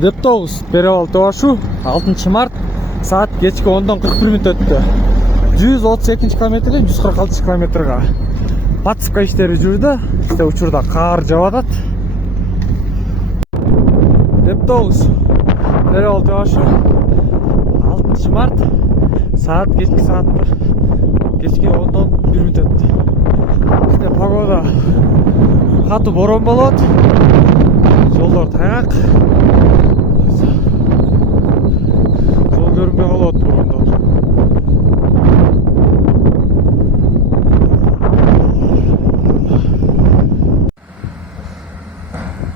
Дептоус Перевал Тоашу 6 март saat kechki 10-dan 41 minut өтті. 132 километрден 146 километрға Батсыпка иштери жүрді. Сте учурда кар жаап атат. Дептоус Перевал Тоашу 6 март saat kechki 10-dan 1 minut өтті. Сте погода катуу борон болот. Жолдор таяк. Жол көрүнбөй калат борондон.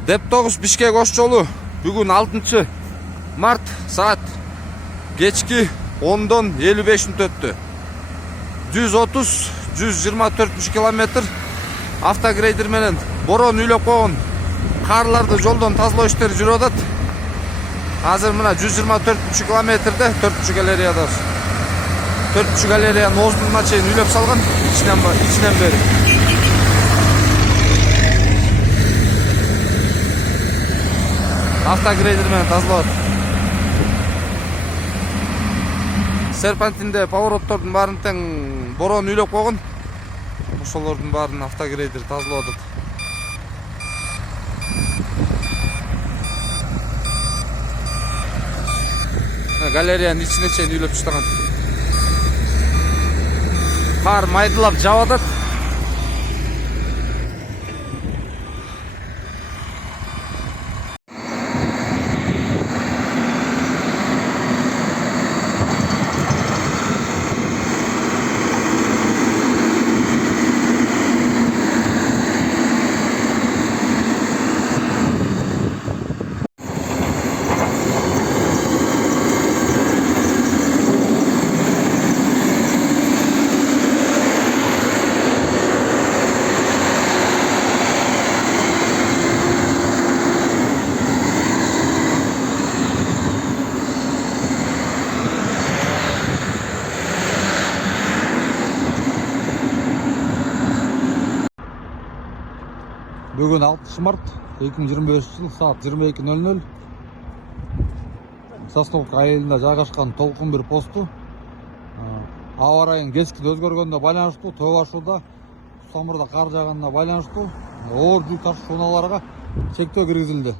Дептоус Бишкек ош жолу бүгүн 6 март saat кечки 10-дон 55 мүнөт өттү. 130-124 километр автогрейдер менен борон үйлөп койгон карларды жолдон тазалоо иштери жүрүп атат. Азыр мына 124 километрде 4 галереядабыз. 4 галереянын оозуна чейин үйлөп салган ичинен бери. Автогрейдер менен тазалап. Серпантинде повороттордун баарын тең борон үйлөп койгон. Ошолордун баарын автогрейдер тазалап атат. Галереянын ичине чейин үйлөп таштаган. Кар майдылап жаап атат. Бүгін 6 март 2025 жыл saat 22:00 Сосновка айылында жайгашкан толкун бир посту аба ырайынын кескин өзгөргөнүнө байланыштуу Тоо ашууда Самырда кар жааганына байланыштуу оор жүк ташуу унааларга чектөө киргизилди.